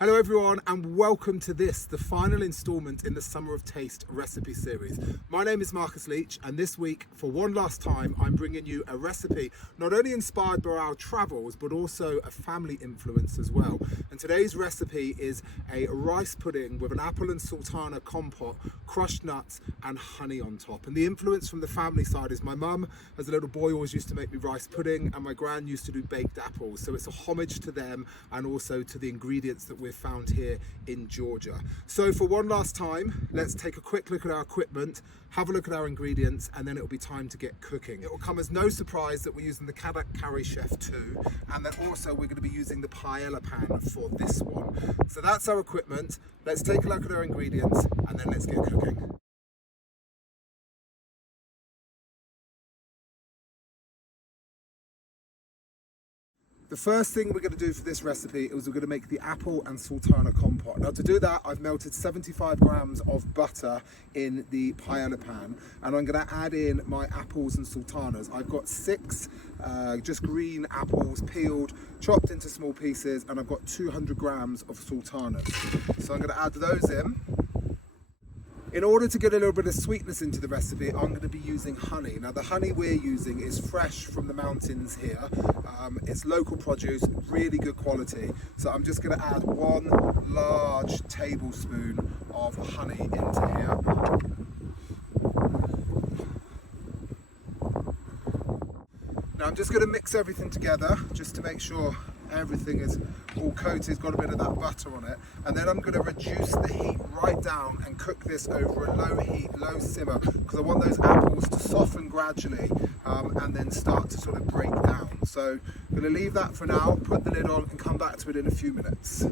Hello everyone and welcome to this, the final instalment in the Summer of Taste recipe series. My name is Marcus Leach and this week, for one last time, I'm bringing you a recipe not only inspired by our travels but also a family influence as well. And today's recipe is a rice pudding with an apple and sultana compote, crushed nuts and honey on top. And the influence from the family side is my mum, as a little boy, always used to make me rice pudding, and my gran used to do baked apples. So it's a homage to them and also to the ingredients that we've found here in Georgia. So for one last time, let's take a quick look at our equipment, have a look at our ingredients, and then it'll be time to get cooking. It will come as no surprise that we're using the Kadak Curry Chef 2, and then also we're going to be using the paella pan for this one. So that's our equipment. Let's take a look at our ingredients and then let's get cooking. The first thing we're going to do for this recipe is we're going to make the apple and sultana compote. Now to do that, I've melted 75 grams of butter in the paella pan, and I'm going to add in my apples and sultanas. I've got six just green apples, peeled, chopped into small pieces, and I've got 200 grams of sultanas. So I'm going to add those in. In order to get a little bit of sweetness into the recipe, I'm going to be using honey. Now the honey we're using is fresh from the mountains here. It's local produce, really good quality. So I'm just going to add 1 large tablespoon of honey into here. Now I'm just going to mix everything together just to make sure everything is all coated, got a bit of that butter on it, and then I'm going to reduce the heat right down and cook this over a low heat, low simmer, because I want those apples to soften gradually and then start to sort of break down. So I'm going to leave that for now, put the lid on and come back to it in a few minutes.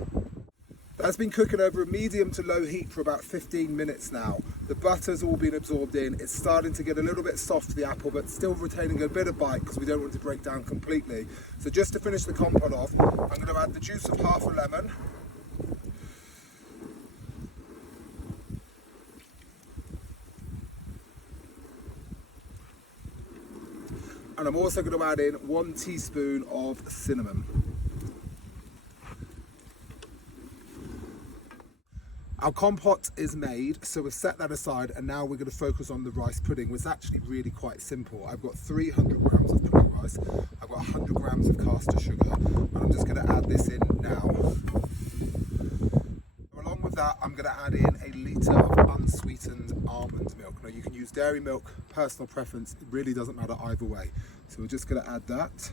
That's been cooking over a medium to low heat for about 15 minutes now. The butter's all been absorbed in. It's starting to get a little bit soft, the apple, but still retaining a bit of bite because we don't want it to break down completely. So just to finish the compote off, I'm going to add the juice of half a lemon. And I'm also going to add in 1 teaspoon of cinnamon. Our compote is made, so we've set that aside, and now we're going to focus on the rice pudding, which is actually really quite simple. I've got 300 grams of pudding rice, I've got 100 grams of caster sugar, and I'm just going to add this in now. Along with that, I'm going to add in a litre of unsweetened almond milk. Now you can use dairy milk, personal preference, it really doesn't matter either way. So we're just going to add that.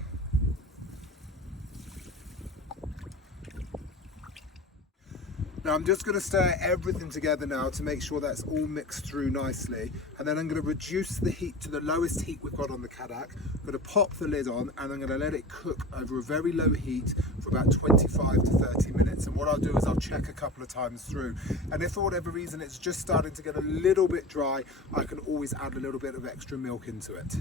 Now I'm just going to stir everything together now to make sure that's all mixed through nicely, and then I'm going to reduce the heat to the lowest heat we've got on the Kadak. I'm going to pop the lid on and I'm going to let it cook over a very low heat for about 25 to 30 minutes. And what I'll do is I'll check a couple of times through, and if for whatever reason it's just starting to get a little bit dry, I can always add a little bit of extra milk into it.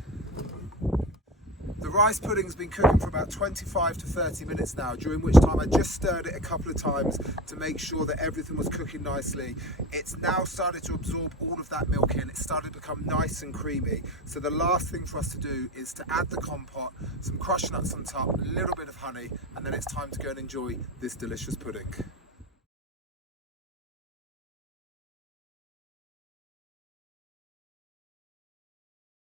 The rice pudding's been cooking for about 25 to 30 minutes now, during which time I just stirred it a couple of times to make sure that everything was cooking nicely. It's now started to absorb all of that milk in. It's started to become nice and creamy. So the last thing for us to do is to add the compote, some crushed nuts on top, a little bit of honey, and then it's time to go and enjoy this delicious pudding.